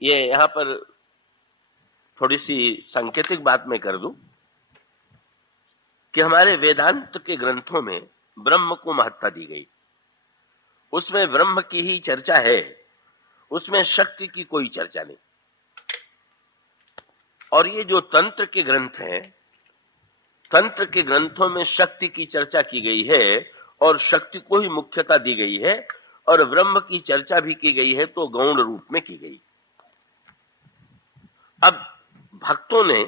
ये यहां पर थोड़ी सी सांकेतिक बात मैं कर दूं कि हमारे वेदांत के ग्रंथों में ब्रह्म को महत्ता दी गई, उसमें ब्रह्म की ही चर्चा है, उसमें शक्ति की कोई चर्चा नहीं। और ये जो तंत्र के ग्रंथ हैं, तंत्र के ग्रंथों में शक्ति की चर्चा की गई है और शक्ति को ही मुख्यता दी गई है, और ब्रह्म की चर्चा भी की गई है तो गौण रूप में की गई। अब भक्तों ने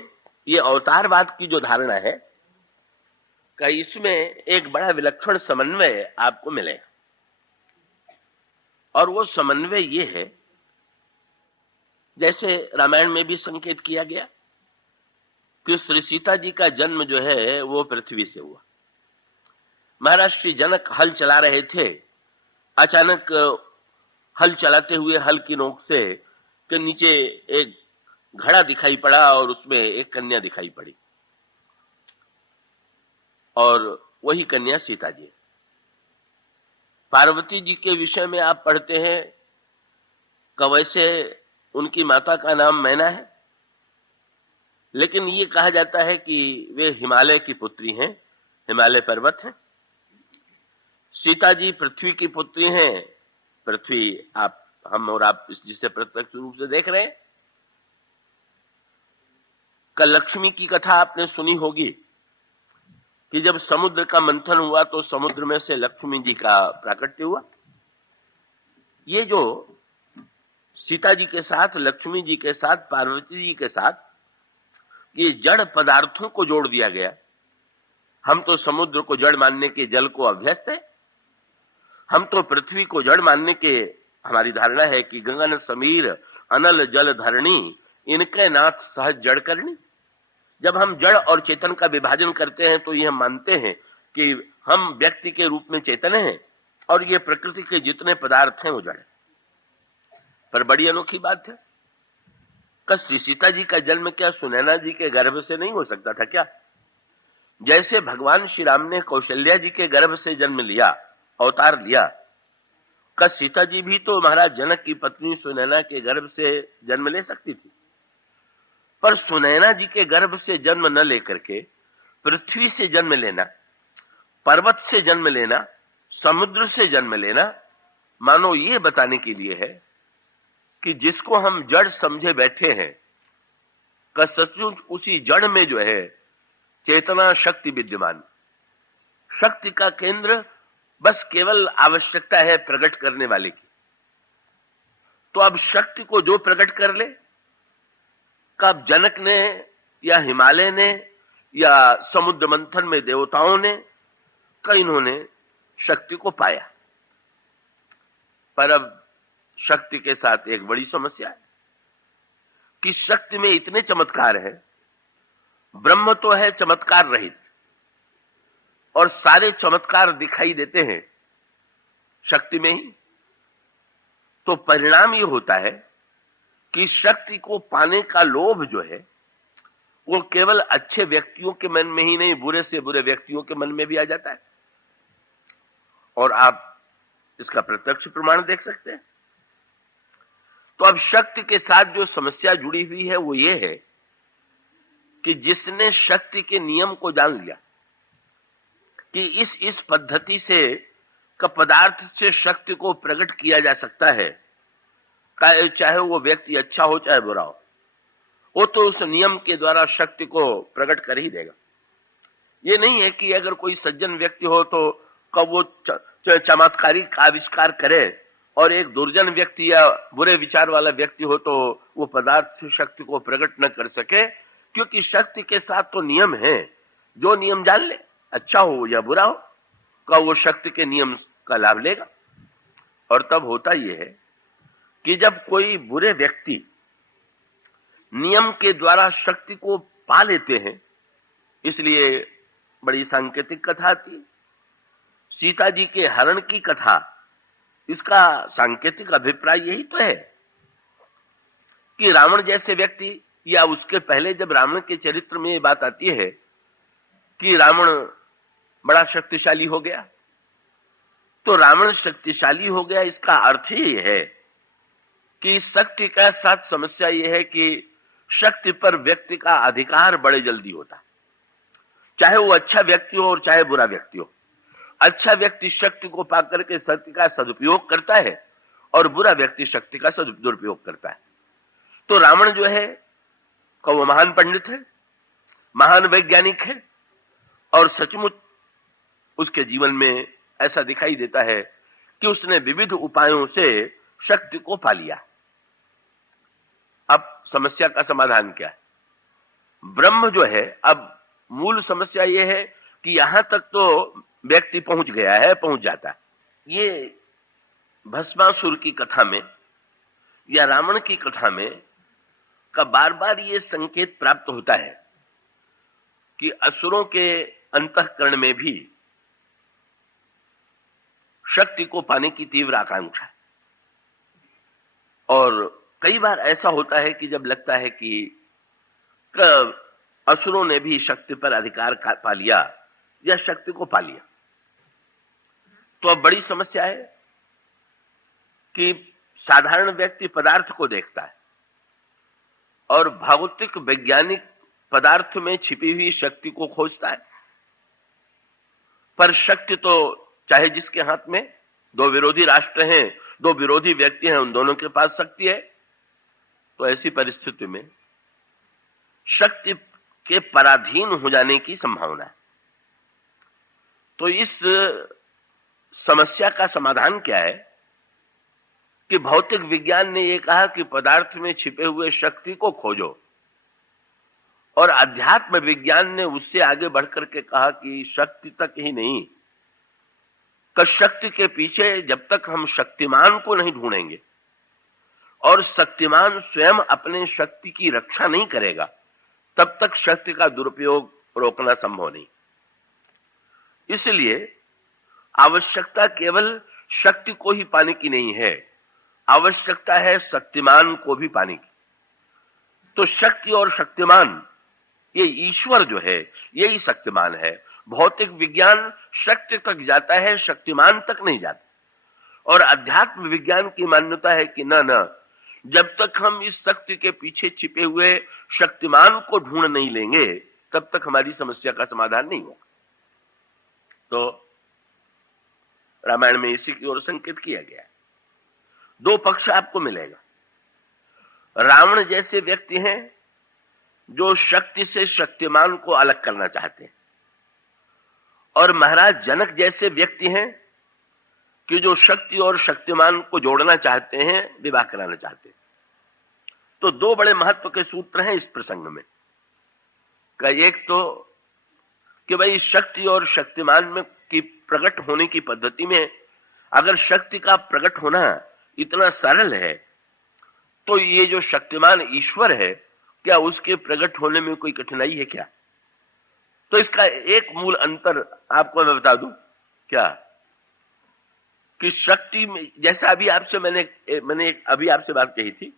ये अवतारवाद की जो धारणा है का इसमें एक बड़ा विलक्षण समन्वय आपको मिले, और वो समन्वय ये है, जैसे रामायण में भी संकेत किया गया कि श्री सीता जी का जन्म जो है वो पृथ्वी से हुआ। महाराज श्री जनक हल चला रहे थे, अचानक हल चलाते हुए हल की नोक से के नीचे एक घड़ा दिखाई पड़ा और उसमें एक कन्या दिखाई पड़ी, और वही कन्या सीता जी। पार्वती जी के विषय में आप पढ़ते हैं कि वैसे उनकी माता का नाम मैना है, लेकिन ये कहा जाता है कि वे हिमालय की पुत्री हैं, हिमालय पर्वत है। सीता जी पृथ्वी की पुत्री हैं, पृथ्वी आप हम और आप जिसे प्रत्यक्ष रूप से देख रहे हैं। कल लक्ष्मी की कथा आपने सुनी होगी कि जब समुद्र का मंथन हुआ तो समुद्र में से लक्ष्मी जी का प्राकट्य हुआ। ये जो सीता जी के साथ, लक्ष्मी जी के साथ, पार्वती जी के साथ ये जड़ पदार्थों को जोड़ दिया गया। हम तो समुद्र को जड़ मानने के जल को अभ्यस्त है, हम तो पृथ्वी को जड़ मानने के हमारी धारणा है कि गगन समीर अनल जल धरणी इनके नाथ सहज जड़ करनी। जब हम जड़ और चेतन का विभाजन करते हैं तो यह मानते हैं कि हम व्यक्ति के रूप में चेतन हैं और ये प्रकृति के जितने पदार्थ हैं वो जड़ है। पर बड़ी अनोखी बात है कि श्री सीता जी का जन्म क्या सुनैना जी के गर्भ से नहीं हो सकता था क्या? जैसे भगवान श्री राम ने कौशल्या जी के गर्भ से जन्म लिया, अवतार लिया, का सीता जी भी तो महाराज जनक की पत्नी सुनैना के गर्भ से जन्म ले सकती थी। पर सुनैना जी के गर्भ से जन्म न लेकर के पृथ्वी से जन्म लेना, पर्वत से जन्म लेना, समुद्र से जन्म लेना, मानो ये बताने के लिए है कि जिसको हम जड़ समझे बैठे हैं का सचमुच उसी जड़ में जो है चेतना शक्ति विद्यमान। शक्ति का केंद्र बस केवल आवश्यकता है प्रकट करने वाले की। तो अब शक्ति को जो प्रकट कर ले, कब जनक ने या हिमालय ने या समुद्र मंथन में देवताओं ने, कई इन्होंने शक्ति को पाया। पर अब शक्ति के साथ एक बड़ी समस्या है कि शक्ति में इतने चमत्कार है, ब्रह्म तो है चमत्कार रहित, और सारे चमत्कार दिखाई देते हैं शक्ति में ही। तो परिणाम ये होता है कि शक्ति को पाने का लोभ जो है वो केवल अच्छे व्यक्तियों के मन में ही नहीं, बुरे से बुरे व्यक्तियों के मन में भी आ जाता है। और आप इसका प्रत्यक्ष प्रमाण देख सकते हैं। तो अब शक्ति के साथ जो समस्या जुड़ी हुई है वो ये है कि जिसने शक्ति के नियम को जान लिया कि इस पद्धति से का पदार्थ से शक्ति को प्रकट किया जा सकता है, चाहे वो व्यक्ति अच्छा हो चाहे बुरा हो, वो तो उस नियम के द्वारा शक्ति को प्रकट कर ही देगा। ये नहीं है कि अगर कोई सज्जन व्यक्ति हो तो कब वो चमत्कारिक आविष्कार करे, और एक दुर्जन व्यक्ति या बुरे विचार वाला व्यक्ति हो तो वो पदार्थ से शक्ति को प्रकट न कर सके, क्योंकि शक्ति के साथ तो नियम है। जो नियम जान ले, अच्छा हो या बुरा हो, का वो शक्ति के नियम का लाभ लेगा। और तब होता यह है कि जब कोई बुरे व्यक्ति नियम के द्वारा शक्ति को पा लेते हैं, इसलिए बड़ी सांकेतिक कथा आती है। सीता जी के हरण की कथा, इसका सांकेतिक अभिप्राय यही तो है कि रावण जैसे व्यक्ति, या उसके पहले जब रावण के चरित्र में ये बात आती है कि रावण बड़ा शक्तिशाली हो गया, तो रावण शक्तिशाली हो गया इसका अर्थ ही है कि शक्ति का साथ समस्या यह है कि शक्ति पर व्यक्ति का अधिकार बड़े जल्दी होता है, चाहे वो अच्छा व्यक्ति हो और चाहे बुरा व्यक्ति हो। अच्छा व्यक्ति शक्ति को पाकर के शक्ति का सदुपयोग करता है और बुरा व्यक्ति शक्ति का दुरुपयोग करता है। तो रावण जो है वो महान पंडित है, महान वैज्ञानिक है, और सचमुच उसके जीवन में ऐसा दिखाई देता है कि उसने विविध उपायों से शक्ति को पा लिया। अब समस्या का समाधान क्या है? ब्रह्म जो है, अब मूल समस्या यह है कि यहां तक तो व्यक्ति पहुंच गया है, पहुंच जाता है। ये भस्मासुर की कथा में या रावण की कथा में का बार बार ये संकेत प्राप्त होता है कि असुरों के अंतःकरण में भी शक्ति को पाने की तीव्र आकांक्षा है। और कई बार ऐसा होता है कि जब लगता है कि असुरों ने भी शक्ति पर अधिकार पा लिया या शक्ति को पा लिया, तो अब बड़ी समस्या है कि साधारण व्यक्ति पदार्थ को देखता है और भौतिक वैज्ञानिक पदार्थ में छिपी हुई शक्ति को खोजता है। पर शक्ति तो चाहे जिसके हाथ में, दो विरोधी राष्ट्र हैं, दो विरोधी व्यक्ति हैं, उन दोनों के पास शक्ति है। तो ऐसी परिस्थिति में शक्ति के पराधीन हो जाने की संभावना है। तो इस समस्या का समाधान क्या है कि भौतिक विज्ञान ने यह कहा कि पदार्थ में छिपे हुए शक्ति को खोजो, और अध्यात्म विज्ञान ने उससे आगे बढ़कर के कहा कि शक्ति तक ही नहीं, कि शक्ति के पीछे जब तक हम शक्तिमान को नहीं ढूंढेंगे और शक्तिमान स्वयं अपने शक्ति की रक्षा नहीं करेगा, तब तक शक्ति का दुरुपयोग रोकना संभव नहीं। इसलिए आवश्यकता केवल शक्ति को ही पाने की नहीं है, आवश्यकता है शक्तिमान को भी पाने की। तो शक्ति और शक्तिमान, ये ईश्वर जो है यही शक्तिमान है। भौतिक विज्ञान शक्ति तक जाता है, शक्तिमान तक नहीं जाता। और अध्यात्म विज्ञान की मान्यता है कि न, जब तक हम इस शक्ति के पीछे छिपे हुए शक्तिमान को ढूंढ नहीं लेंगे, तब तक हमारी समस्या का समाधान नहीं होगा। तो रामायण में इसी की ओर संकेत किया गया है। दो पक्ष आपको मिलेगा। रावण जैसे व्यक्ति हैं जो शक्ति से शक्तिमान को अलग करना चाहते हैं, और महाराज जनक जैसे व्यक्ति हैं कि जो शक्ति और शक्तिमान को जोड़ना चाहते हैं, विवाह कराना चाहते हैं। तो दो बड़े महत्व के सूत्र हैं इस प्रसंग में। एक तो कि भाई शक्ति और शक्तिमान में की प्रकट होने की पद्धति में अगर शक्ति का प्रकट होना इतना सरल है, तो ये जो शक्तिमान ईश्वर है, क्या उसके प्रकट होने में कोई कठिनाई है क्या? तो इसका एक मूल अंतर आपको मैं बता दूं क्या, कि शक्ति में, जैसा अभी आपसे मैंने अभी आपसे बात कही थी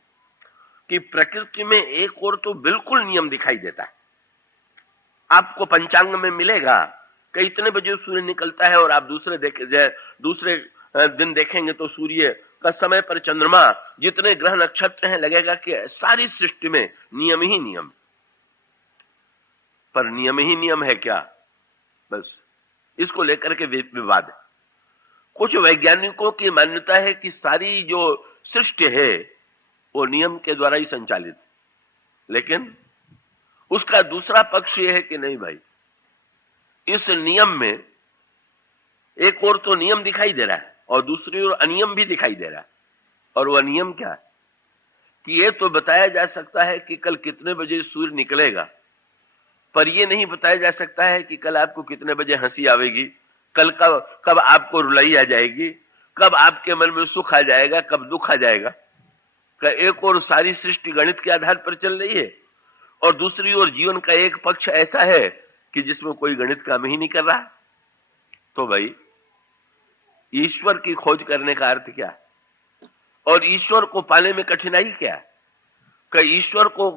कि प्रकृति में एक और तो बिल्कुल नियम दिखाई देता है। आपको पंचांग में मिलेगा कि इतने बजे सूर्य निकलता है, और आप दूसरे दिन देखेंगे तो सूर्य का समय पर चंद्रमा, जितने ग्रह नक्षत्र हैं, लगेगा कि सारी सृष्टि में नियम ही नियम। पर नियम ही नियम है क्या? बस इसको लेकर के विवाद है। कुछ वैज्ञानिकों की मान्यता है कि सारी जो सृष्टि है वो नियम के द्वारा ही संचालित, लेकिन उसका दूसरा पक्ष यह है कि नहीं भाई, इस नियम में एक और तो नियम दिखाई दे रहा है और दूसरी ओर अनियम भी दिखाई दे रहा है। और वह नियम क्या है कि ये तो बताया जा सकता है कि कल कितने बजे सूर्य निकलेगा, पर यह नहीं बताया जा सकता है कि कल आपको कितने बजे हंसी आवेगी, कल कब आपको रुलाई आ जाएगी, कब आपके मन में सुख आ जाएगा, कब दुख आ जाएगा। एक और सारी सृष्टि गणित के आधार पर चल रही है, और दूसरी ओर जीवन का एक पक्ष ऐसा है कि जिसमें कोई गणित काम ही नहीं कर रहा। तो भाई ईश्वर की खोज करने का अर्थ क्या है, और ईश्वर को पाने में कठिनाई क्या है? कि ईश्वर को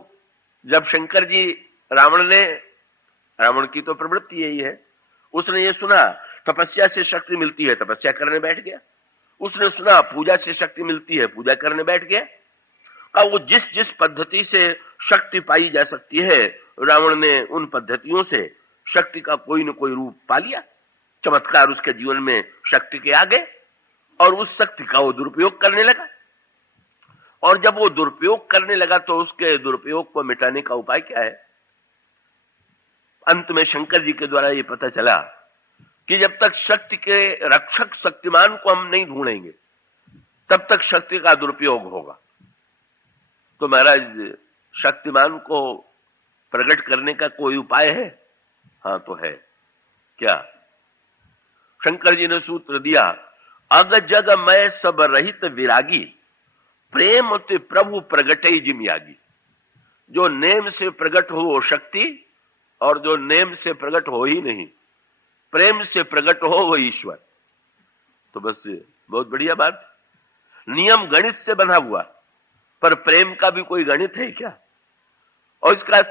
जब शंकर जी, रावण की तो प्रवृत्ति यही है, उसने ये सुना तपस्या से शक्ति मिलती है, तपस्या करने बैठ गया। उसने सुना पूजा से शक्ति मिलती है, पूजा करने बैठ गया। और वो जिस जिस पद्धति से शक्ति पाई जा सकती है, रावण ने उन पद्धतियों से शक्ति का कोई न कोई रूप पा लिया। चमत्कार उसके जीवन में शक्ति के आ गए और उस शक्ति का वो दुरुपयोग करने लगा। और जब वो दुरुपयोग करने लगा तो उसके दुरुपयोग को मिटाने का उपाय क्या है? अंत में शंकर जी के द्वारा ये पता चला कि जब तक शक्ति के रक्षक शक्तिमान को हम नहीं ढूंढेंगे तब तक शक्ति का दुरुपयोग होगा। तो महाराज, शक्तिमान को प्रकट करने का कोई उपाय है? हाँ, तो है। क्या? शंकर जी ने सूत्र दिया, अग जग मैं सब रहित विरागी, प्रेम ते प्रभु प्रगटे जिमियागी। जो नेम से प्रकट हो वो शक्ति, और जो नेम से प्रकट हो ही नहीं, प्रेम से प्रकट हो वो ईश्वर। तो बस बहुत बढ़िया बात। नियम गणित से बना हुआ, पर प्रेम का भी कोई गणित है क्या? और इसका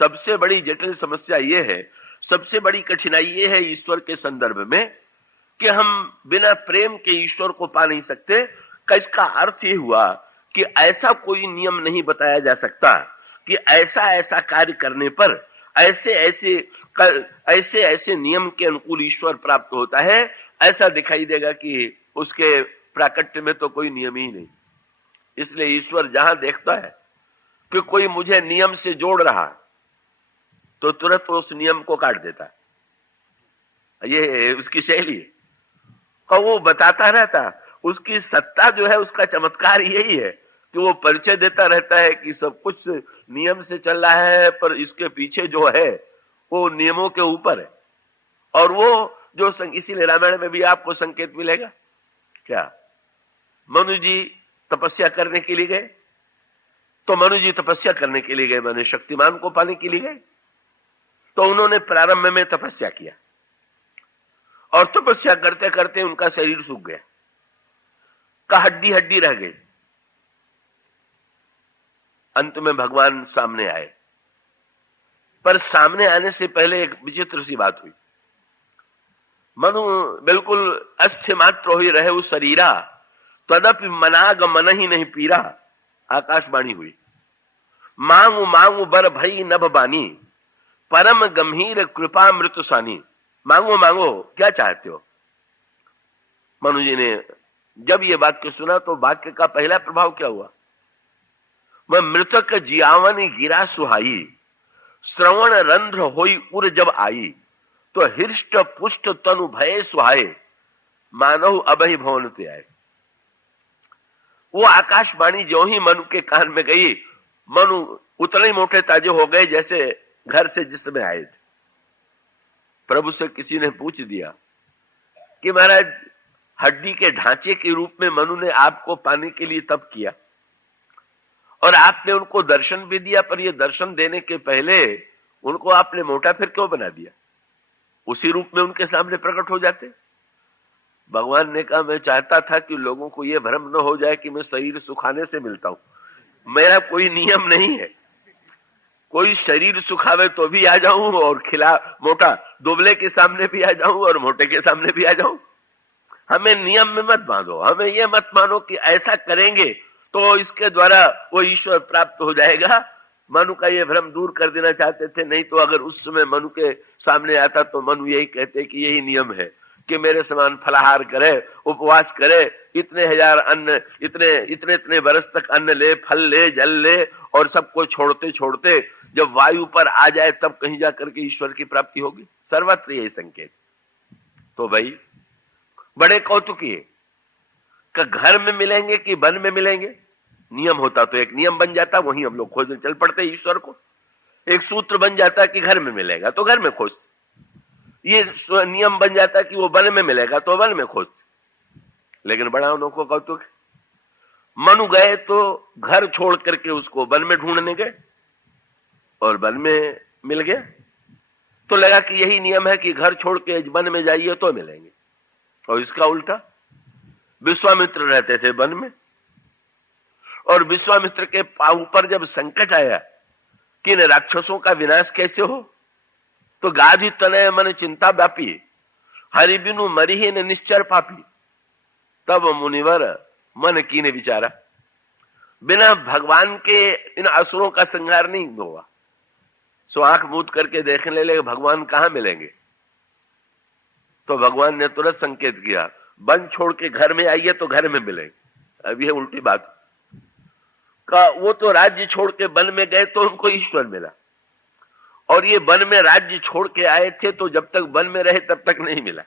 सबसे बड़ी जटिल समस्या ये है, सबसे बड़ी कठिनाई ये है ईश्वर के संदर्भ में कि हम बिना प्रेम के ईश्वर को पा नहीं सकते। इसका अर्थ ये हुआ कि ऐसा कोई नियम नहीं बताया जा सकता कि ऐसा ऐसा कार्य करने पर ऐसे ऐसे नियम के अनुकूल ईश्वर प्राप्त होता है। ऐसा दिखाई देगा कि उसके प्राकट्य में तो कोई नियम ही नहीं। इसलिए ईश्वर जहां देखता है कि कोई मुझे नियम से जोड़ रहा तो तुरंत उस नियम को काट देता है। ये उसकी शैली है और वो बताता रहता। उसकी सत्ता जो है, उसका चमत्कार यही है कि वो परिचय देता रहता है कि सब कुछ नियम से चल रहा है, पर इसके पीछे जो है वो नियमों के ऊपर है। और वो जो इसीलिए रामायण में भी आपको संकेत मिलेगा। क्या? मनु जी तपस्या करने के लिए गए, तो मनु जी तपस्या करने के लिए गए, मैंने शक्तिमान को पाने के लिए गए। तो उन्होंने प्रारंभ में तपस्या किया और तपस्या करते करते उनका शरीर सूख गया, का हड्डी हड्डी रह गई। अंत में भगवान सामने आए, पर सामने आने से पहले एक विचित्र सी बात हुई। मनु बिल्कुल अस्थि मात्र ही रहे उस शरीरा, तदपि मनाग मन ही नहीं पीरा। आकाशवाणी हुई, मांगू मांगू बर भई नभ बानी, परम गंभीर कृपा मृत सानी। मांगो मांगो, क्या चाहते हो? मनु जी ने जब ये वाक्य सुना तो वाक्य का पहला प्रभाव क्या हुआ? वह मृतक जियावन गिरा सुहाई, श्रवण रंध्र होई उर जब आई, तो हृष्ट पुष्ट तनु भय सुहाए, मानव अभय भवन ते आए। वो आकाशवाणी जो ही मनु के कान में गई, मनु उतने मोटे ताजे हो गए जैसे घर से जिस समय आए थे। प्रभु से किसी ने पूछ दिया कि महाराज, हड्डी के ढांचे के रूप में मनु ने आपको पाने के लिए तप किया और आपने उनको दर्शन भी दिया, पर ये दर्शन देने के पहले उनको आपने मोटा फिर क्यों बना दिया? उसी रूप में उनके सामने प्रकट हो जाते। भगवान ने कहा, मैं चाहता था कि लोगों को यह भ्रम न हो जाए कि मैं शरीर सुखाने से मिलता हूं। मेरा कोई नियम नहीं है, कोई शरीर सुखावे तो भी आ जाऊं और मोटा दुबले के सामने भी आ जाऊं और मोटे के सामने भी आ जाऊं। हमें नियम में मत बांधो, हमें यह मत मानो कि ऐसा करेंगे तो इसके द्वारा वो ईश्वर प्राप्त हो जाएगा। मनु का ये भ्रम दूर कर देना चाहते थे। नहीं तो अगर उस समय मनु के सामने आता तो मनु यही कहते कि यही नियम है कि मेरे समान फलाहार करे, उपवास करे, इतने हजार अन्न, इतने बरस तक अन्न ले, फल ले, जल ले, और सबको छोड़ते छोड़ते जब वायु पर आ जाए तब कहीं जाकर के ईश्वर की प्राप्ति होगी। सर्वत्र यही संकेत। तो भाई बड़े कौतुकी है कि घर में मिलेंगे कि वन में मिलेंगे। नियम होता तो एक नियम बन जाता, वहीं हम लोग खोजने चल पड़ते ईश्वर को। एक सूत्र बन जाता कि घर में मिलेगा तो घर में खोजते, ये नियम बन जाता कि वो वन में मिलेगा तो वन में खोजते। लेकिन बड़ा अनोखा कौतुक, मनु गए तो घर छोड़ करके उसको वन में ढूंढने गए और वन में मिल गया। तो लगा कि यही नियम है कि घर छोड़ के वन में जाइए तो मिलेंगे। और इसका उल्टा, विश्वामित्र रहते थे वन में, और विश्वामित्र के ऊपर जब संकट आया कि इन राक्षसों का विनाश कैसे हो, तो गाधी तनय मन चिंता व्यापी, हरि बिनु मरिहि न निश्चर पापी, तब मुनिवर मन कीने विचारा। बिना भगवान के इन असुरों का संहार नहीं होगा। सो आंख मूंद करके देखने लगे भगवान कहां मिलेंगे, तो भगवान ने तुरंत संकेत किया, वन छोड़ के घर में आइए तो घर में मिलेंगे। अब ये उल्टी बात का, वो तो राज्य छोड़ के वन में गए तो उनको ईश्वर मिला, और ये वन में राज्य छोड़ के आए थे तो जब तक वन में रहे तब तक नहीं मिला।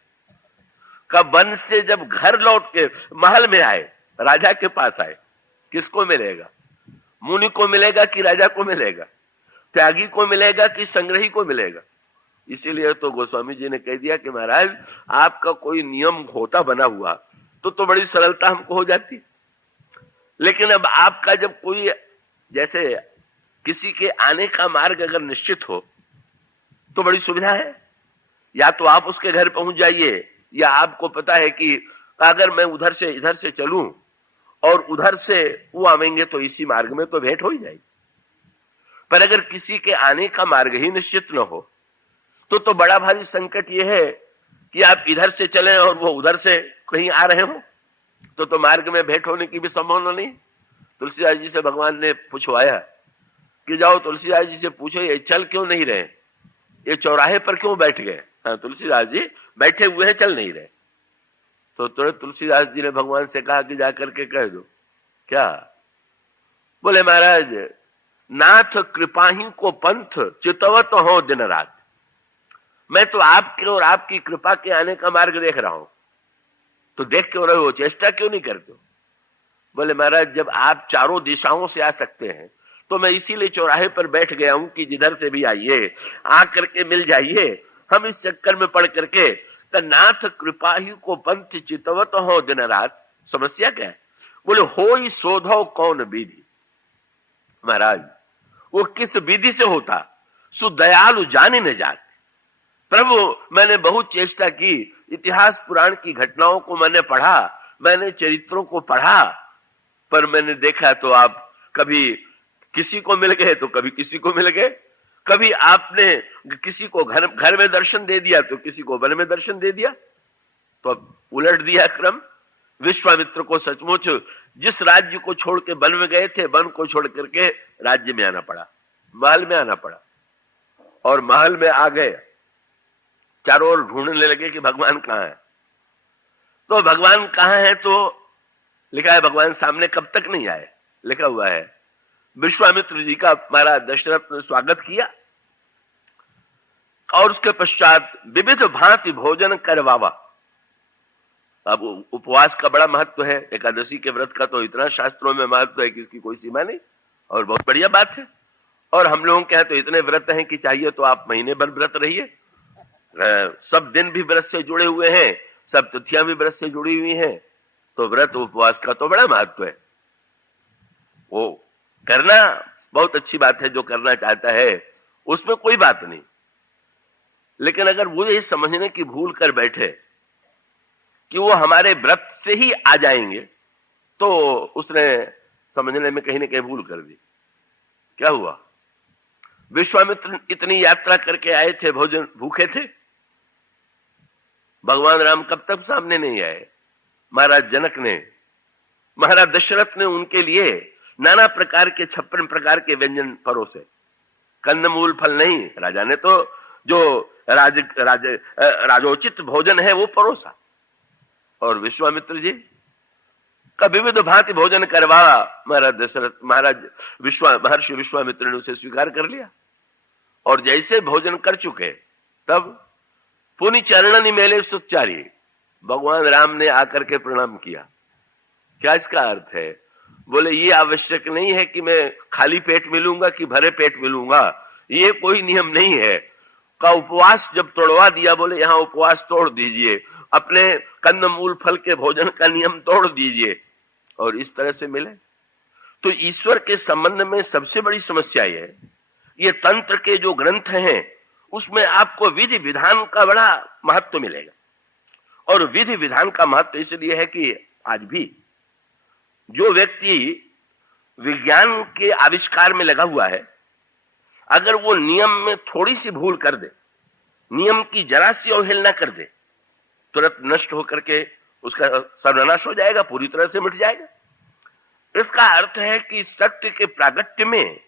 का वन से जब घर लौट के महल में आए, राजा के पास आए, किसको मिलेगा? मुनि को मिलेगा कि राजा को मिलेगा? त्यागी को मिलेगा कि संग्रही को मिलेगा? इसीलिए तो गोस्वामी जी ने कह दिया कि महाराज आपका कोई नियम होता बना हुआ तो बड़ी सरलता हमको हो जाती, लेकिन अब आपका जब कोई, जैसे किसी के आने का मार्ग अगर निश्चित हो तो बड़ी सुविधा है, या तो आप उसके घर पहुंच जाइए, या आपको पता है कि अगर मैं उधर से इधर से चलूं और उधर से वो आवेंगे तो इसी मार्ग में तो भेंट हो ही जाएगी। पर अगर किसी के आने का मार्ग ही निश्चित न हो तो बड़ा भारी संकट ये है कि आप इधर से चलें और वो उधर से कहीं आ रहे हो तो मार्ग में भेंट होने की भी संभावना नहीं। तुलसीदास जी से भगवान ने पूछवाया कि जाओ तुलसीदास जी से पूछो ये चल क्यों नहीं रहे, ये चौराहे पर क्यों बैठ गए? हाँ, तुलसीदास जी बैठे हुए हैं, चल नहीं रहे। तो तुरंत तुलसीदास जी ने भगवान से कहा कि जाकर के कह दो। क्या? बोले महाराज नाथ कृपाही को पंथ चितवत हो दिन रात, मैं तो आपके और आपकी कृपा के आने का मार्ग देख रहा हूं, तो देख क्यों रहे हो, चेष्टा क्यों नहीं करते हो? बोले महाराज जब आप चारों दिशाओं से आ सकते हैं तो मैं इसीलिए चौराहे पर बैठ गया हूं कि जिधर से भी आइए आकर के मिल जाइए। हम इस चक्कर में पड़ करके नाथ कृपाही को पंथ चितवत हो दिन रात, समस्या क्या है? बोले हो ही शोधो कौन विधि, महाराज वो किस विधि से होता, सुदयालु जाने न जाते। प्रभु मैंने बहुत चेष्टा की, इतिहास पुराण की घटनाओं को मैंने पढ़ा, मैंने चरित्रों को पढ़ा, पर मैंने देखा तो आप कभी किसी को मिल गए तो कभी किसी को मिल गए, कभी आपने किसी को घर में दर्शन दे दिया तो किसी को वन में दर्शन दे दिया, तो अब उलट दिया क्रम। विश्वामित्र को सचमुच जिस राज्य को छोड़ के वन में गए थे, वन को छोड़ करके राज्य में आना पड़ा, महल में आना पड़ा, और महल में आ गए, चारों ओर ढूंढने लगे कि भगवान कहां है। तो भगवान कहां है तो लिखा है भगवान सामने कब तक नहीं आए, लिखा हुआ है विश्वामित्र जी का महाराज दशरथ ने स्वागत किया और उसके पश्चात विविध भांति भोजन करवावा। अब उपवास का बड़ा महत्व है, एकादशी के व्रत का तो इतना शास्त्रों में महत्व है कि इसकी कोई सीमा नहीं, और बहुत बढ़िया बात है। और हम लोगों के यहाँ तो इतने व्रत हैं कि चाहिए तो आप महीने भर व्रत रहिए, सब दिन भी व्रत से जुड़े हुए हैं, सब तिथियां भी व्रत से जुड़ी हुई हैं, तो व्रत उपवास का तो बड़ा महत्व है। वो करना बहुत अच्छी बात है, जो करना चाहता है उसमें कोई बात नहीं, लेकिन अगर वो ये समझने की भूल कर बैठे कि वो हमारे व्रत से ही आ जाएंगे तो उसने समझने में कहीं ना कहीं भूल कर दी। क्या हुआ? विश्वामित्र इतनी यात्रा करके आए थे, भोजन भूखे थे, भगवान राम कब तक सामने नहीं आए। महाराज जनक ने, महाराज दशरथ ने उनके लिए नाना प्रकार के 56 प्रकार के व्यंजन परोसे, कंदमूल फल नहीं, राजा ने तो जो राजोचित भोजन है वो परोसा, और विश्वामित्र जी का विविध भांति भोजन करवा महाराज दशरथ, महर्षि विश्वामित्र ने उसे स्वीकार कर लिया, और जैसे भोजन कर चुके तब पुनि चरणन मेले सुचारी, भगवान राम ने आकर के प्रणाम किया। क्या इसका अर्थ है? बोले ये आवश्यक नहीं है कि मैं खाली पेट मिलूंगा कि भरे पेट मिलूंगा, ये कोई नियम नहीं है। का उपवास जब तोड़वा दिया, बोले यहां उपवास तोड़ दीजिए, अपने कंदमूल फल के भोजन का नियम तोड़ दीजिए, और इस तरह से मिले। तो ईश्वर के संबंध में सबसे बड़ी समस्या ये तंत्र के जो ग्रंथ हैं उसमें आपको विधि विधान का बड़ा महत्व मिलेगा, और विधि विधान का महत्व इसलिए है कि आज भी जो व्यक्ति विज्ञान के आविष्कार में लगा हुआ है, अगर वो नियम में थोड़ी सी भूल कर दे, नियम की जरा सी अवहेलना कर दे, तुरंत नष्ट होकर के उसका सर्वनाश हो जाएगा, पूरी तरह से मिट जाएगा। इसका अर्थ है कि सत्य के प्रागट्य में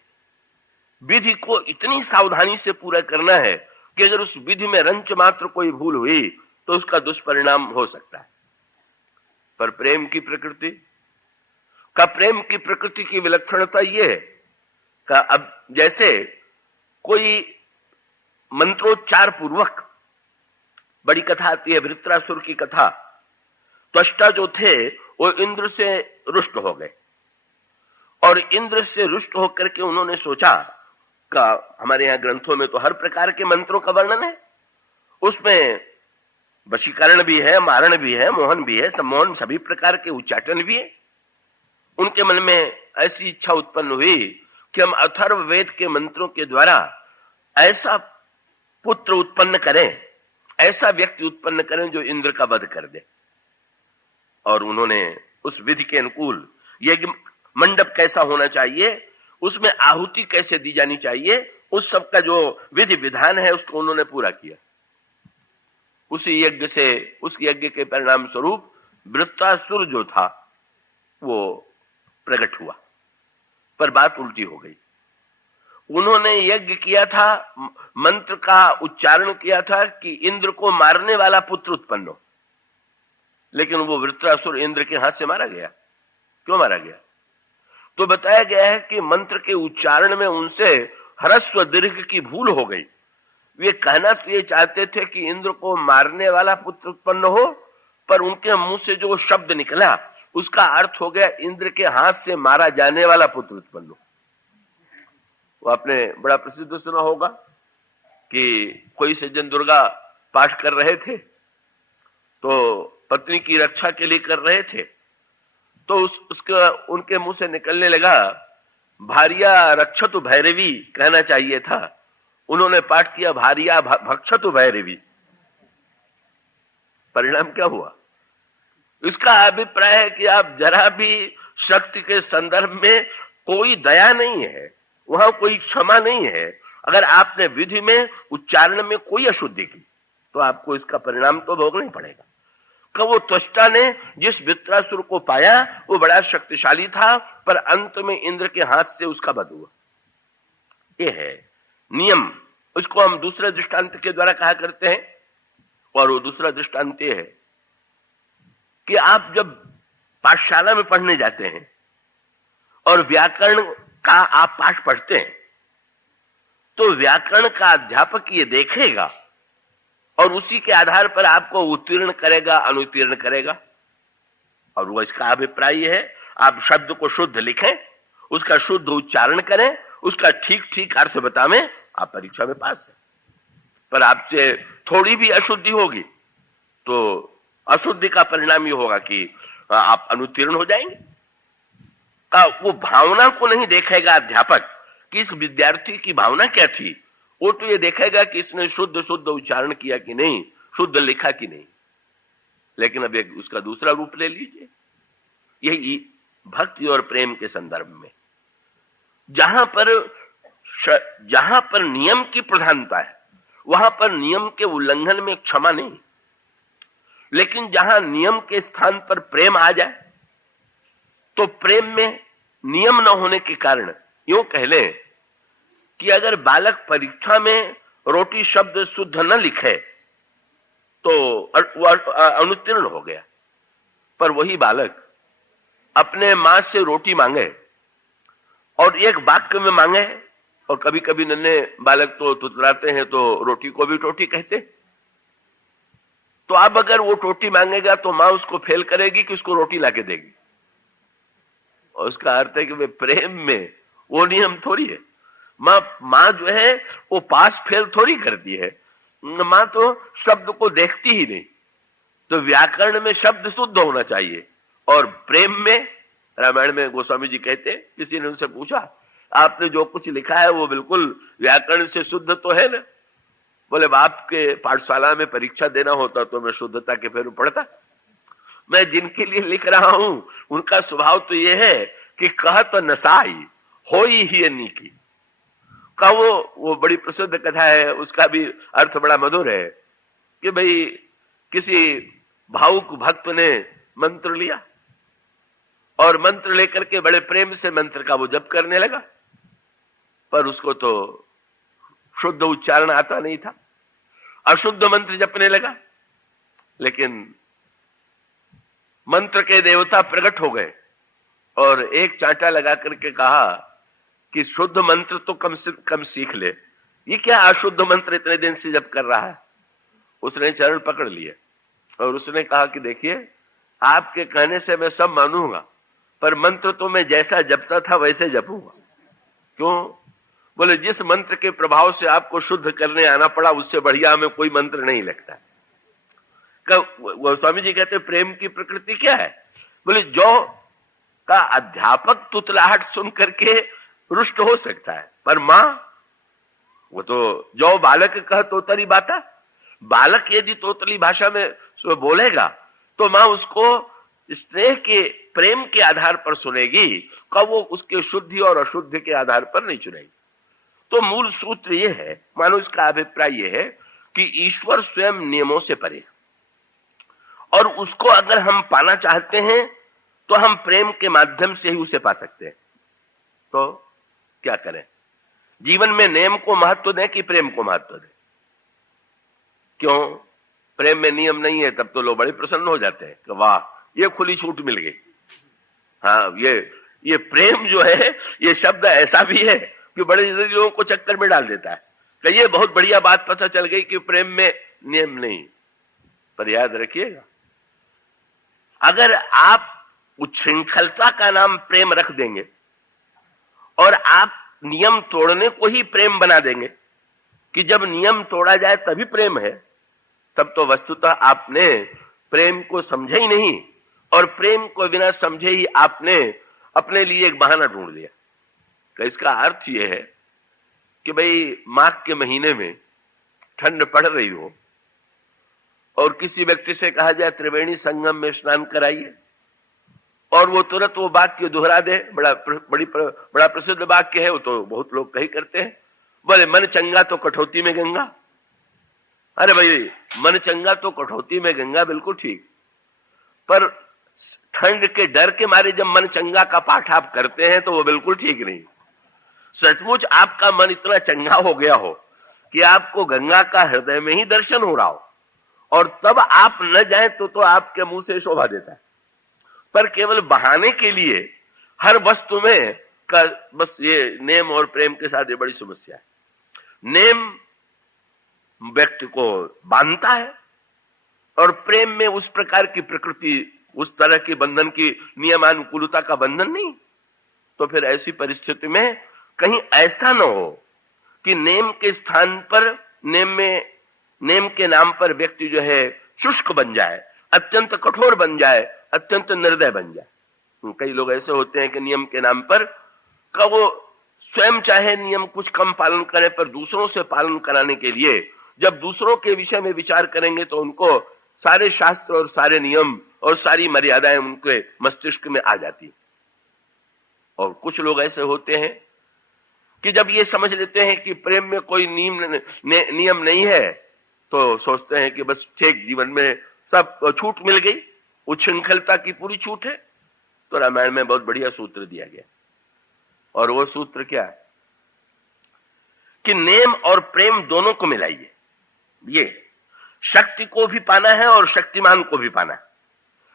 विधि को इतनी सावधानी से पूरा करना है कि अगर उस विधि में रंच मात्र कोई भूल हुई तो उसका दुष्परिणाम हो सकता है। पर प्रेम की प्रकृति की विलक्षणता यह है कि अब जैसे कोई मंत्रोच्चार पूर्वक, बड़ी कथा आती है वृत्रासुर की कथा, त्वष्टा जो थे वो इंद्र से रुष्ट हो गए और इंद्र से रुष्ट होकर के उन्होंने सोचा का, हमारे यहाँ ग्रंथों में तो हर प्रकार के मंत्रों का वर्णन है, उसमें वशीकरण भी है, मारण भी है, मोहन भी है, सम्मोहन, सभी प्रकार के उच्चाटन भी है। उनके मन में ऐसी इच्छा उत्पन्न हुई कि हम अथर्व वेद के मंत्रों के द्वारा ऐसा पुत्र उत्पन्न करें, ऐसा व्यक्ति उत्पन्न करें जो इंद्र का वध कर दे। और उन्होंने उस विधि के अनुकूल यज्ञ मंडप कैसा होना चाहिए, उसमें आहुति कैसे दी जानी चाहिए, उस सब का जो विधि विधान है उसको उन्होंने पूरा किया। उसी यज्ञ से, उस यज्ञ के परिणाम स्वरूप वृत्रासुर जो था वो प्रकट हुआ। पर बात उल्टी हो गई। उन्होंने यज्ञ किया था, मंत्र का उच्चारण किया था कि इंद्र को मारने वाला पुत्र उत्पन्न हो, लेकिन वो वृत्रासुर इंद्र के हाथ से मारा गया। क्यों मारा गया? तो बताया गया है कि मंत्र के उच्चारण में उनसे ह्रस्व दीर्घ की भूल हो गई। वे कहना तो ये चाहते थे कि इंद्र को मारने वाला पुत्र उत्पन्न हो, पर उनके मुंह से जो शब्द निकला उसका अर्थ हो गया इंद्र के हाथ से मारा जाने वाला पुत्र उत्पन्न हो। वो आपने बड़ा प्रसिद्ध सुना होगा कि कोई सज्जन दुर्गा पाठ कर रहे थे तो पत्नी की रक्षा के लिए कर रहे थे, तो उसका उनके मुंह से निकलने लगा भारिया रक्षतु भैरवी, कहना चाहिए था। उन्होंने पाठ किया भारिया भक्षतु भैरवी। परिणाम क्या हुआ? इसका अभिप्राय है कि आप जरा भी शक्ति के संदर्भ में कोई दया नहीं है, वहां कोई क्षमा नहीं है। अगर आपने विधि में, उच्चारण में कोई अशुद्धि की तो आपको इसका परिणाम तो भोगना ही पड़ेगा। कि वो त्वष्टा ने जिस वृत्रासुर को पाया वो बड़ा शक्तिशाली था, पर अंत में इंद्र के हाथ से उसका वध हुआ। ये है नियम। उसको हम दूसरे दृष्टांत के द्वारा कहा करते हैं, और वो दूसरा दृष्टांत ये है कि आप जब पाठशाला में पढ़ने जाते हैं और व्याकरण का आप पाठ पढ़ते हैं, तो व्याकरण का अध्यापक ये देखेगा और उसी के आधार पर आपको उत्तीर्ण करेगा, अनुत्तीर्ण करेगा। और वो इसका अभिप्राय है आप शब्द को शुद्ध लिखें, उसका शुद्ध उच्चारण करें, उसका ठीक ठीक अर्थ बतावें, आप परीक्षा में पास हैं। पर आपसे थोड़ी भी अशुद्धि होगी तो अशुद्धि का परिणाम ये होगा कि आप अनुत्तीर्ण हो जाएंगे। वो भावना को नहीं देखेगा अध्यापक कि इस विद्यार्थी की भावना क्या थी, वो तो ये देखेगा कि इसने शुद्ध शुद्ध उच्चारण किया कि नहीं, शुद्ध लिखा कि नहीं। लेकिन अब एक उसका दूसरा रूप ले लीजिए, यही भक्ति और प्रेम के संदर्भ में, जहां पर नियम की प्रधानता है वहां पर नियम के उल्लंघन में क्षमा नहीं, लेकिन जहां नियम के स्थान पर प्रेम आ जाए तो प्रेम में नियम न होने के कारण यूं कह लें कि अगर बालक परीक्षा में रोटी शब्द शुद्ध न लिखे तो वह अनुत्तीर्ण हो गया। पर वही बालक अपने मां से रोटी मांगे और एक वाक्य में मांगे, और कभी कभी नन्हे बालक तो तुतलाते हैं तो रोटी को भी टोटी कहते, तो अब अगर वो टोटी मांगेगा तो मां उसको फेल करेगी कि उसको रोटी लाके देगी। और उसका अर्थ है कि वे प्रेम में वो नियम थोड़ी है। मां जो है वो पास फेल थोड़ी करती है, मां तो शब्द को देखती ही नहीं। तो व्याकरण में शब्द शुद्ध होना चाहिए, और प्रेम में, रामायण में गोस्वामी जी कहते, किसी ने उनसे पूछा आपने जो कुछ लिखा है वो बिल्कुल व्याकरण से शुद्ध तो है ना? बोले बाप के पाठशाला में परीक्षा देना होता तो मैं शुद्धता के फेर पढ़ता। मैं जिनके लिए लिख रहा हूं उनका स्वभाव तो ये है कि कह तो नसाई हो ही नीकी का। वो बड़ी प्रसिद्ध कथा है, उसका भी अर्थ बड़ा मधुर है कि भाई किसी भावुक भक्त ने मंत्र लिया और मंत्र लेकर के बड़े प्रेम से मंत्र का वो जप करने लगा, पर उसको तो शुद्ध उच्चारण आता नहीं था, अशुद्ध मंत्र जपने लगा। लेकिन मंत्र के देवता प्रकट हो गए और एक चांटा लगा करके कहा कि शुद्ध मंत्र तो कम से कम सीख ले, ये क्या अशुद्ध मंत्र इतने दिन से जप कर रहा है। उसने चरण पकड़ लिए और उसने कहा कि देखिए, आपके कहने से मैं सब मानूंगा, पर मंत्र तो मैं जैसा जपता था वैसे जपूंगा। क्यों? बोले जिस मंत्र के प्रभाव से आपको शुद्ध करने आना पड़ा, उससे बढ़िया हमें कोई मंत्र नहीं लगता। स्वामी जी कहते प्रेम की प्रकृति क्या है? बोले जौ का अध्यापक तुतलाहट सुन करके रुष्ट हो सकता है, पर मां वो तो जो बालक कह तोतली बाता, बालक यदि तोतली भाषा में बोलेगा तो मां उसको स्नेह के प्रेम के आधार पर सुनेगी, कब वो उसके शुद्धि और अशुद्धि के आधार पर नहीं सुनेगी। तो मूल सूत्र ये है, मानो इसका अभिप्राय ये है कि ईश्वर स्वयं नियमों से परे, और उसको अगर हम पाना चाहते हैं तो हम प्रेम के माध्यम से ही उसे पा सकते हैं। तो क्या करें? जीवन में नियम को महत्व दें कि प्रेम को महत्व दें? क्यों? प्रेम में नियम नहीं है, तब तो लोग बड़े प्रसन्न हो जाते हैं कि वाह, ये खुली छूट मिल गई। हाँ, ये प्रेम जो है, ये शब्द ऐसा भी है कि बड़े लोगों को चक्कर में डाल देता है कि ये बहुत बढ़िया बात पता चल गई कि प्रेम में नियम नहीं। पर याद रखिएगा, अगर आप उच्छृंखलता का नाम प्रेम रख देंगे और आप नियम तोड़ने को ही प्रेम बना देंगे कि जब नियम तोड़ा जाए तभी प्रेम है, तब तो वस्तुतः आपने प्रेम को समझे ही नहीं, और प्रेम को बिना समझे ही आपने अपने लिए एक बहाना ढूंढ लिया। तो इसका अर्थ यह है कि भाई माघ के महीने में ठंड पड़ रही हो और किसी व्यक्ति से कहा जाए त्रिवेणी संगम में स्नान कराइए, और वो तुरंत वो वाक्य दोहरा दे, बड़ा प्रसिद्ध वाक्य है, वो तो बहुत लोग कही करते हैं, बोले मन चंगा तो कठौती में गंगा। अरे भाई, मन चंगा तो कठौती में गंगा, बिल्कुल ठीक, पर ठंड के डर के मारे जब मन चंगा का पाठ आप करते हैं तो वो बिल्कुल ठीक नहीं। सचमुच आपका मन इतना चंगा हो गया हो कि आपको गंगा का हृदय में ही दर्शन हो रहा हो, और तब आप न जाए तो आपके मुंह से शोभा देता है। पर केवल बहाने के लिए हर वस्तु में का बस ये नेम और प्रेम के साथ ये बड़ी समस्या है। नेम व्यक्ति को बांधता है और प्रेम में उस प्रकार की प्रकृति, उस तरह के बंधन की नियमानुकूलता का बंधन नहीं। तो फिर ऐसी परिस्थिति में कहीं ऐसा न हो कि नेम के स्थान पर नेम के नाम पर व्यक्ति जो है शुष्क बन जाए, अत्यंत कठोर बन जाए, अत्यंत निर्दय बन जाए। कई लोग ऐसे होते हैं कि नियम के नाम पर का वो स्वयं चाहे नियम कुछ कम पालन करें, पर दूसरों से पालन कराने के लिए जब दूसरों के विषय में विचार करेंगे तो उनको सारे शास्त्र और सारे नियम और सारी मर्यादाएं उनके मस्तिष्क में आ जाती। और कुछ लोग ऐसे होते हैं कि जब ये समझ लेते हैं कि प्रेम में कोई नियम नहीं है, तो सोचते हैं कि बस ठीक, जीवन में सब छूट मिल गई, उच्छृंखलता की पूरी छूट है। तो रामायण में बहुत बढ़िया सूत्र दिया गया, और वो सूत्र क्या है कि नेम और प्रेम दोनों को मिलाइए। ये शक्ति को भी पाना है और शक्तिमान को भी पाना है।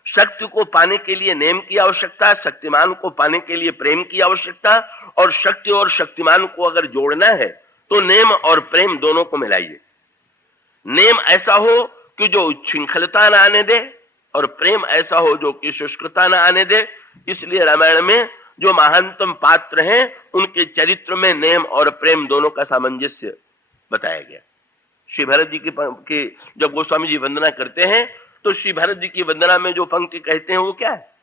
शक्ति को पाने के लिए नेम की आवश्यकता, शक्तिमान को पाने के लिए प्रेम की आवश्यकता, और शक्ति और शक्तिमान को अगर जोड़ना है तो नेम और प्रेम दोनों को मिलाइए। नेम ऐसा हो कि जो उच्छृंखलता न आने दे, और प्रेम ऐसा हो जो कि शुष्कता न आने दे। इसलिए रामायण में जो महानतम पात्र हैं उनके चरित्र में नेम और प्रेम दोनों का सामंजस्य बताया गया। श्री भरत जी की जब गोस्वामी जी वंदना करते हैं तो श्री भरत जी की वंदना में जो पंक्ति कहते हैं वो क्या है?